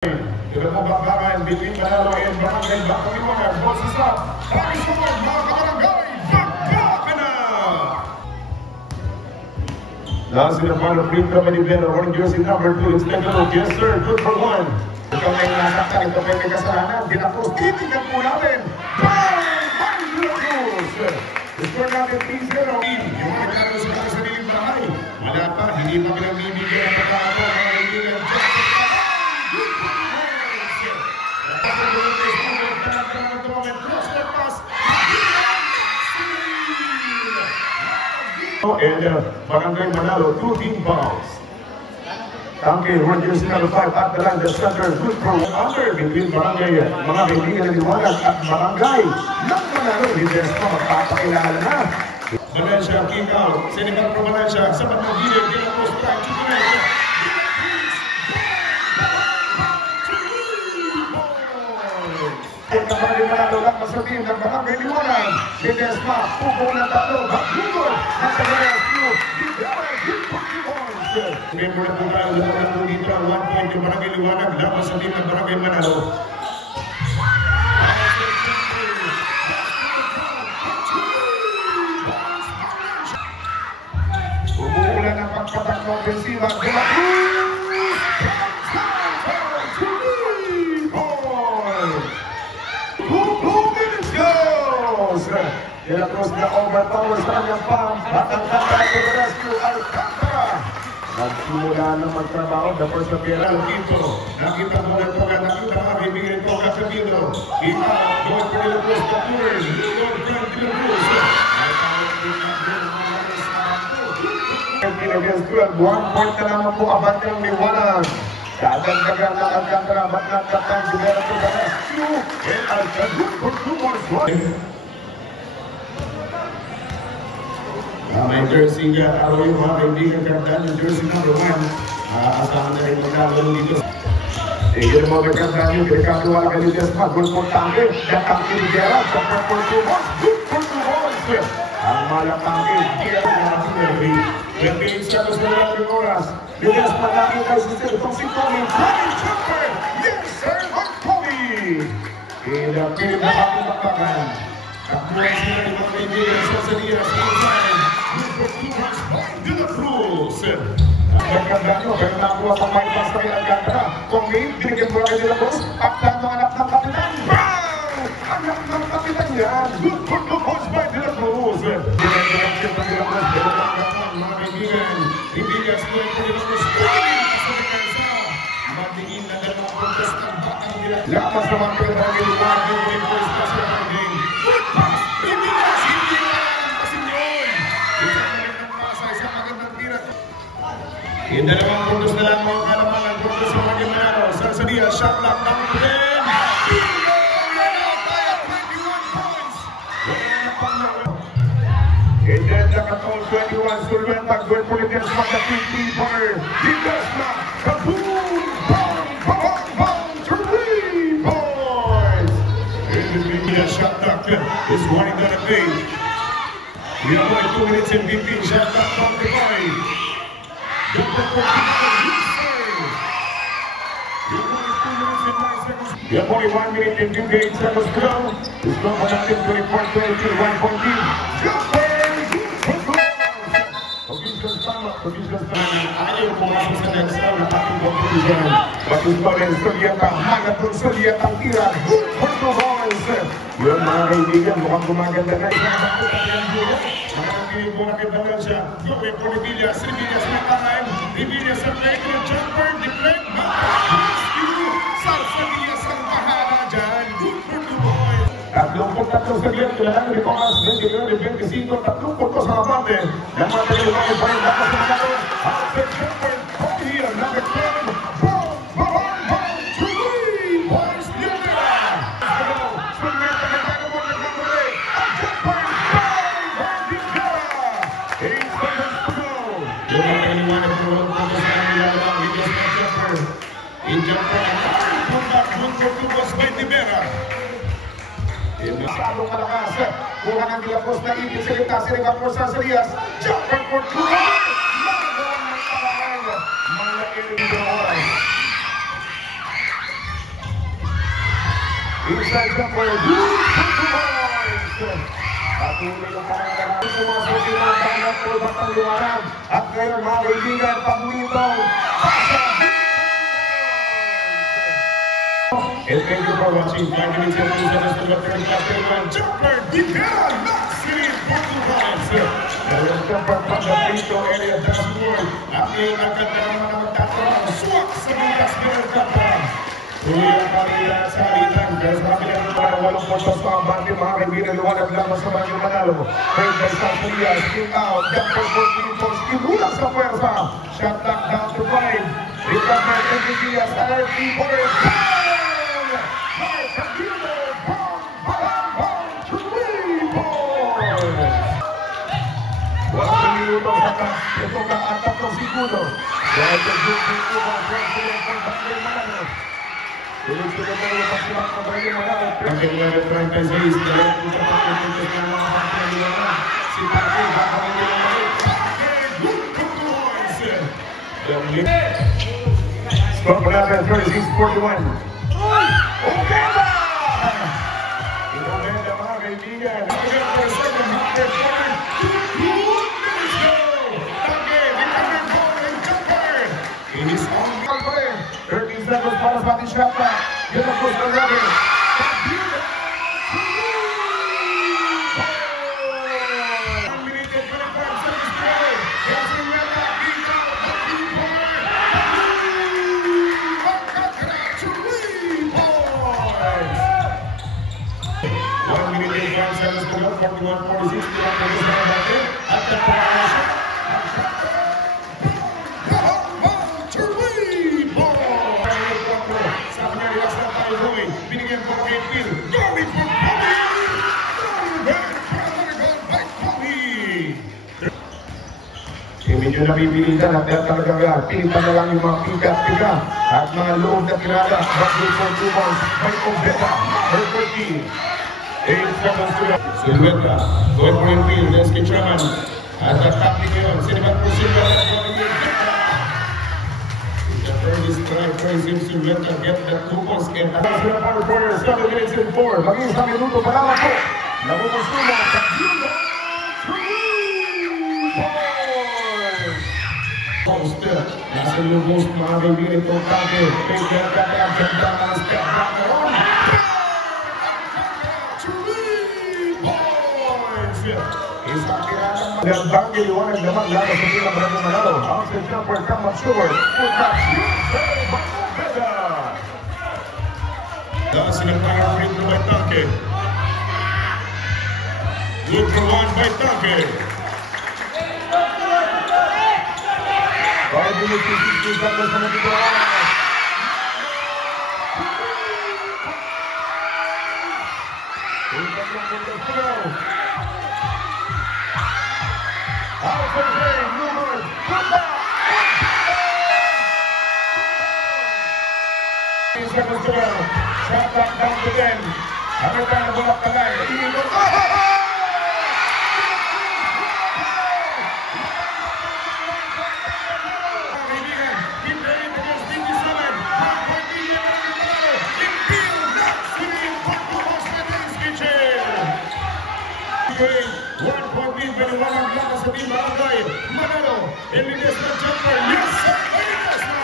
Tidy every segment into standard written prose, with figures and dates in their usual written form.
Pinapabangkangan between Manalo and Barangay Bakaliwanag. Boss is up. Paris Kumon, mga kabarangay. Bakbaka na! Last in the final free throw by Rivera. Wearing jersey number 2. It's Legalog. Yes sir, good for 1. Ito may nasaktan. Ito may kasalanan. Dinapos. Titignan po natin. Bang! Dinapos! Score natin 3-0. Yung mga nagkakaroon sa mga sariling bahay. Wala pa. Hindi pa pinagbibigyan ang pagkakaroon. Mga kaibigan. And Barangay Manalo, 2 team fouls. Tangke, Rogers number 5 at the line, the center, good for under between Barangay, mga kaibigan ng Liwanag at Barangay ng Manalo. Leaders pa, magpapakilala na. Valencia, kick out. Sinigang for Valencia, sa bandang gilid, Dinapos, strike to the net. Punta pa rin Manalo lang masabihin ng Barangay Liwanag. Leaders pa, pupo ng tatlo, Bagulol, nasa Valencia, member na po tayo na po dito ang 1 point yung Barangay Liwanag laban sa team ng Barangay Manalo. Umuulan ang pagpatak ng ofensiva. De La Cruz! 2 minutes goes! De La Cruz na overpower sa kanyang palm. Batang-tata to the rescue. Alcantara! Nagsimula na magtrabaho. The first appearance. Quinto. Nakita mo na ito. Nakita mga kaibigan ito. Kasabido. Ika. Going for De La Cruz. Kapures. Going for De La Cruz. Against 12. 1 point na naman po abante ng Liwanag. Dadagdagan ng Alcantara. But not that time. Rivera to the rescue. And Alcantara for 2 more points. May jersey nga, araw yung mga kaibigan kardaan yung jersey number 1. Asahan na rin magkakaroon dito. Yun ang mga kardaan yung pinagkakawa ka ni Desma. Good for Tangke. That Tangke Rivera. Super for 2 balls. Good for 2 balls. Ang malang Tangke. Kaya ang mga sinervi. Yung being status na lang yung oras. Yung Desma nakita si Sir. Itong si Tommy. Tommy Chopper. Yes sir, ang Tommy. Kaya pinagkakawa. Kapuan sila yung mga kaibigan sa Salias. De La Cruz. Magkandano, pero nakuha pang may basta kay Alcantara. Kung may binigyan mo kay De La Cruz, paktan ng anak ng kapitan. Bang! Anak ng kapitan yan. Good for the post by De La Cruz. Direksyon ng De La Cruz. De La Cruz, mga kaibigan. Ibigan sila yung De La Cruz. Magiging na dalawang puntos ng bakang nila. Lakas naman pero Barangay Liwanag yung first pass na ng game. Good pass! Yung dalawang puntos na lang mga kalaman ang puntos sa Barangay Manalo. Sarsadia, shot lock ng 10. Kaya 21 points. And then nakatol 21. Sulwentag, good for the Desma, the 50 for the Desma. Kaboom! Bang! Bang! Bang! 3 points! And the media shot lock is what he gonna pay. We have only 2 minutes and 15 shot lock from the five. We have only 1 minute and 58 seconds to go. The score for natin 24-22, 1 point lead. Ayaw pumasok sa next round ng ating competition. Patuloy Solieta, Magatong Solieta ang tira. Good for 2 balls. Yun mga kaibigan, mukhang gumaganda na. Mga kaibigan po nakita siya. Going for Rivillas. Rivillas na time. Rivillas ang regular jumper. Deflect. Rescue. Sarsavillas ang bahala dyan. Good for 2 balls. 33 saglit. Kailangan ni Tomas. 29-25. 3 puntos sa abante. Ng mga kaibigan pa rin. Tapos na natin. Alfred Jumper. Here, number 10. Boom! Boom! Boom! 3 points. Masyadong malakas. Kuha ng De La Cruz na ibig sa kita. Sinigang for Sarsadas. Jumper for 2. Magawang ng paraan. Mga iling Inside jumper. Good points. Patuloy ng pananggalang. Sumasok yung mga banat po batang luwarang. At ngayon mga kaibigan, paborito. And thank you for watching. 5 minutes and 2 seconds to the third quarter. Jumper, Dikera, Naxi, Portugal. Dalawang jumper from the free-throw area dashboard. At ngayon nagkanta naman ang magtatarang. Swak sa Lucas Bergata. Tuloy ang kanila sa alitan. Dahil sa kabilang naman ang 8 puntos pa ang bandi. Mga kaibigan, luwanag lang sa Bagyo Manalo. Third by Santoria, spin out. Jumper for Philippines. Kinulang sa puwersa. Shot clock down to 5. Recover Enrique Diaz. RP for it. Walang minuto sa ito ka at 3 segundo. Dahil sa Jumper Ubang President ng Bagyo Manalo. Tuloy-tuloy na yung pagsimak ng Bagyo Manalo. Ang kanyang 36, dahil kung sa pagkakuntos ng mga pagkakuntos si Pake, baka hindi lang mali. Score for natin, 36-41. Okay ba? Inumenda mga kaibigan. Again for a second, Hunter forward. Let's go! Again, recovered ball and jumper. It is on the 13 seconds para sa ating shot clock. Yun ang push ng rubber. Medyo napipilitan at talagang pilitan na lang yung mga pika-pika at mga loob na tirada. Bagay for 2 balls by Obeta. Herberty. 8 seconds to go. Silveta. Going for infield. Let's get Traman. At the top yun. Sinibat po Silveta. The third is try for Silveta. Get the 2 balls. And that's the power quarter. 7 minutes and 4. Maging sa minuto pa lang po. Nabumusuma. Tagyulo. 3 balls. Poster, nasa lubos mga kaibigan itong kake. Peter kate ang ganda ng step back around. 3 points! Isang tiradang magandang iliwanag naman laban sa Pilang Bagyo Manalo. Ang sa jumper Kamatsur. Put back shoot. Very Bacobeda. Dahil sinagpang free throw by Tanque. Good for 1 by Tanque. 5 minutes and 16 seconds na nagagawa. Out of play, Newman, put back! 15 seconds to go. Shot clock down to 10. Ano tayo na bulak tagay? One point lead by the one of Lakas sa Team Barangay Manalo. Eligas na jumper. Yes, sir! Eligas na!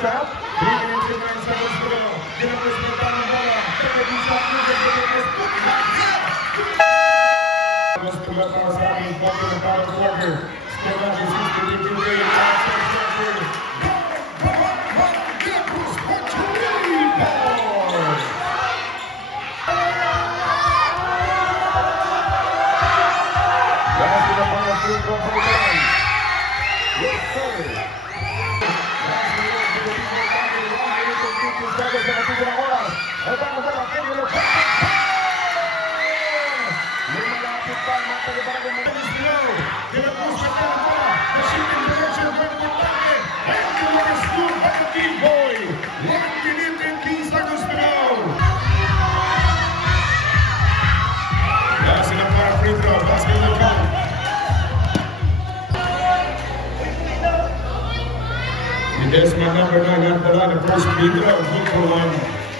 Stop. 3 minutes and 9 seconds to go. Ginapos na tayo ng bola. Pagkakit sa Lucas Bergata. Gusto nga para sa ating quarter ng power quarter. Score natin 63-58. Lumalapit pa ang mga taga-barangay. nagdala ng first bidra, good for one.